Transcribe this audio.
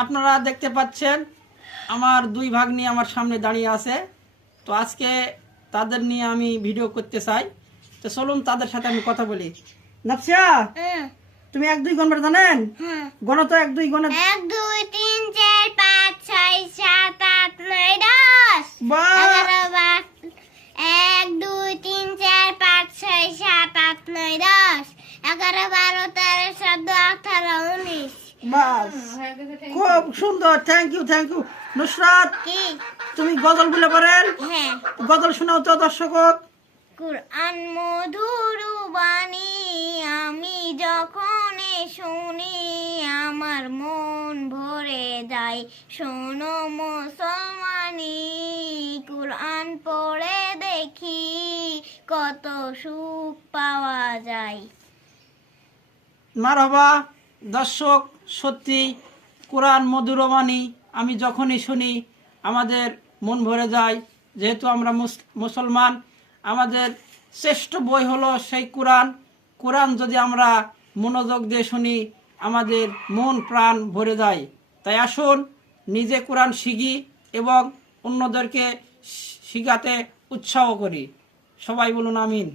আপনারা দেখতে পাচ্ছেন আমার দুই ভাগ্নি আমার সামনে দাঁড়িয়ে আছে। তো আজকে তাদের নিয়ে আমি ভিডিও করতে চাই। তো চলুন তাদের সাথে আমি কথা বলি। নাফসিয়া, তুমি 1 2 গণবার জানেন? গণ তো 1 2 গণ। 1 2 3 4 5 6 7 8 9 10 11 1 2 3 4 5 6 7 8 9 10 11 12 13 14 18 19। বাস, খুব সুন্দর। থ্যাংক ইউ নুসরাত, কি? তুমি গজল বলে পারেন? হ্যাঁ। গজল শোনাও তো দর্শক। কুরআন মধুর বাণী আমি যখন শুনি আমার মন ভরে যায়। শোনো মুসলমানি, কুরআন পড়ে দেখি কত সুখ পাওয়া যায়। মারহাবা দর্শক, সত্যি কোরআন মধুর বাণী আমি যখনই শুনি আমাদের মন ভরে যায়। যেহেতু আমরা মুসলমান, আমাদের শ্রেষ্ঠ বই হলো সেই কোরআন। কোরআন যদি আমরা মনোযোগ দিয়ে শুনি আমাদের মন প্রাণ ভরে যায়। তাই আসুন নিজে কোরআন শিখি এবং অন্যদেরকে শিখাতে উৎসাহ করি। সবাই বলুন আমিন।